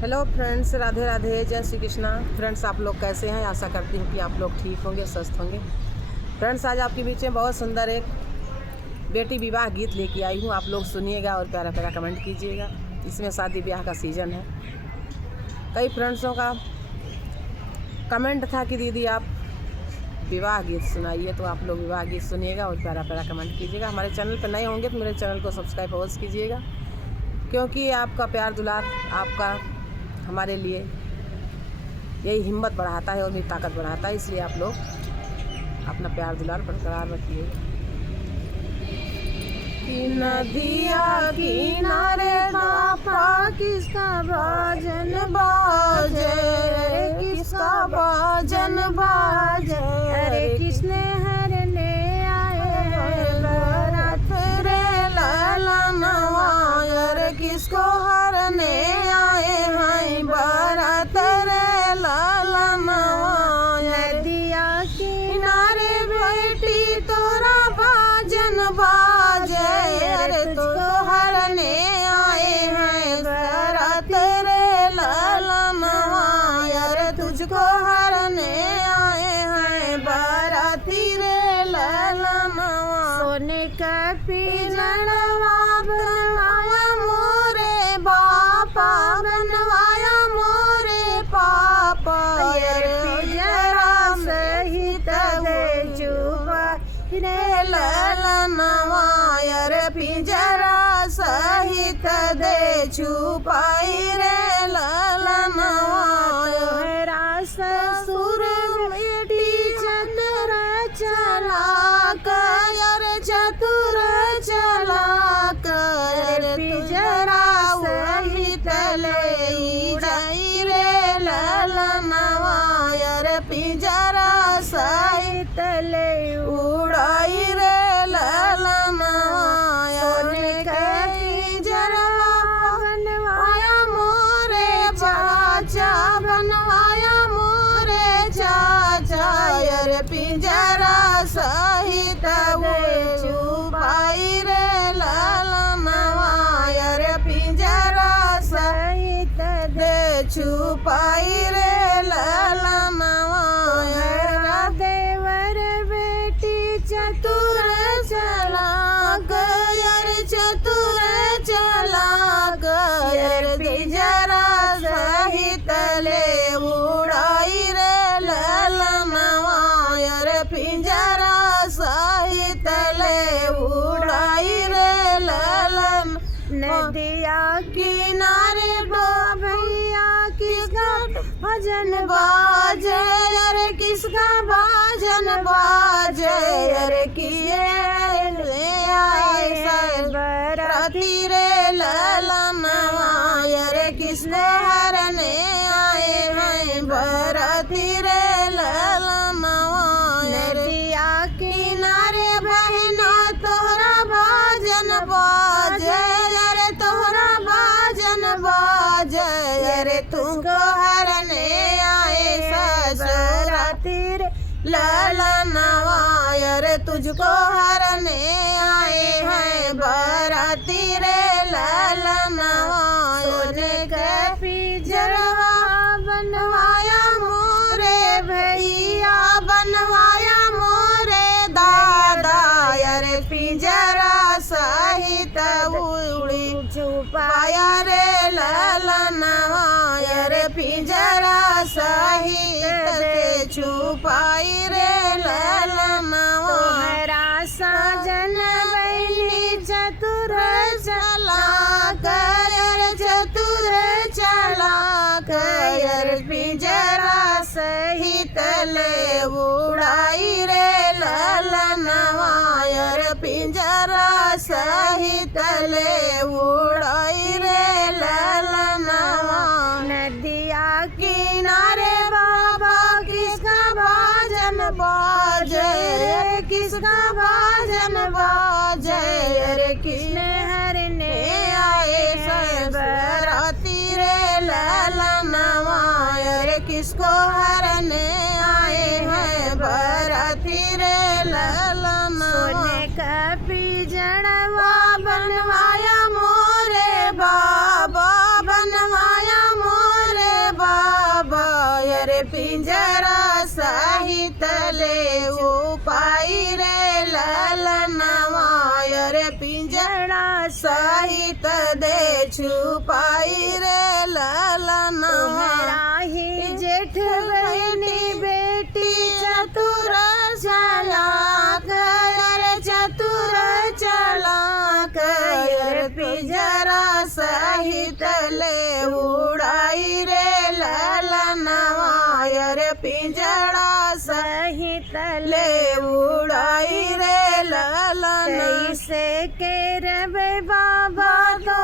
Hello friends, Radhe Radhe, जय Shri Krishna. Friends, आप लोग कैसे हैं? आशा करती हूँ कि आप लोग ठीक होंगे, स्वस्थ होंगे। फ्रेंड्स, आज आपके बीच में बहुत सुंदर एक बेटी विवाह गीत लेके आई हूँ। आप लोग सुनिएगा और प्यारा प्यारा कमेंट कीजिएगा। इसमें शादी ब्याह का सीज़न है। कई फ्रेंड्सों का कमेंट था कि दीदी आप विवाह गीत सुनाइए, तो आप लोग विवाह गीत सुनिएगा और प्यारा प्यारा कमेंट कीजिएगा। हमारे चैनल पर नए होंगे तो मेरे चैनल को सब्सक्राइब अवश्य कीजिएगा, क्योंकि आपका प्यार दुलार आपका हमारे लिए यही हिम्मत बढ़ाता है और मेरी ताकत बढ़ाता है। इसलिए आप लोग अपना प्यार दुलार बरकरार रखिए। कि नदिया किनारे बापा किसका बाजन बाजे, किसका बाजन बाजे, अरे किसने हरने आए बारात रे ललनवा, अरे किसको हरने आए हैं बारात रे ललनवा। नदिया किनारे बेटी तोरा बाजन बाजे, अरे तुझको हरने आए हैं बारात रे ललनवा, अरे तुझको हरने आए हैं बाराती रे ललनवा। सोने का पिंजरवा बनवाया मोरे बापा, बनवाया मोरे पापा, पिंजरा सहित दे चुपा रे ललनवा, अरे पिंजरा सहित दे छुपाई रे ललनवा। मेरा ससुर बेटी चतुर चलाक, अरे चतुर चलाक, अरे पिंजरा सहित ले जाई रे ललनवा, अरे पिंजरा सहित ले उड़ाई रे ललनवा। सोने का पिंजरा बनवाया मोरे चाचा, बनवाया मोरे चाचा, अरे पिंजरा सहित छुपाई रे ललनवा, अरे पिंजरा सहित दे छुपाई रे ललनवा। देवर बेटी चतुर चलाक, अरे चतुर चलाक, अरे पिंजरा सहित ले उड़ाई रे ललनवा, अरे पिंजरा सहित ले उड़ाई रे ललन। नदिया किनारे भैया किसका भजन बाजे, अरे किसका भजन बाजे, अरे किए आए बराती रे ललनवा, अरे किसने हरने आए हैं बराती रे ललनवा। नदिया किनारे बहना तोहरा भजन बाजे, अरे तोहरा भजन बाजे, अरे तुमको हरने आए ससुराती रे ललनवा, अरे तुझको हरने आए हैं बाराती रे ललनवा। सोने का पिंजरवा बनवाया मोरे भैया, बनवाया मोरे दादा, अरे पिंजरा सहित उड़ी छुपाया रे ललनवा, अरे पिंजरा सहित छुपाई रे ललनवा। मेरा साजन बहनी चतुर चलाक, अरे चतुर चलाक, अरे पिंजरा सहित ले उड़ाई रे ललनवा, अरे पिंजरा सहित ले उड़ाई रे ललनवा। नदिया किनारे बाबा किसका भजन बाजे, किसका भजन बाजे, अरे किसने हरने आए बराती रे ललनवा, अरे किसको हरने आए हैं बराती रे ललनवा। सोने का पिंजरवा बनवाया मोरे बाबा, बनवाया मोरे पिंजरा सहित ले उपाई रे ललनवा रे पिंजरा सहित दे छुपाई रे ललनवा जेठ बहनी बेटी चतुर चालाक चतुर चालाक पिंजरा सहित ले उड़ाई रे ललनवा रे पिंजरा सहित ले उड़ाई रे ललन कैसे के रवे बाबा तो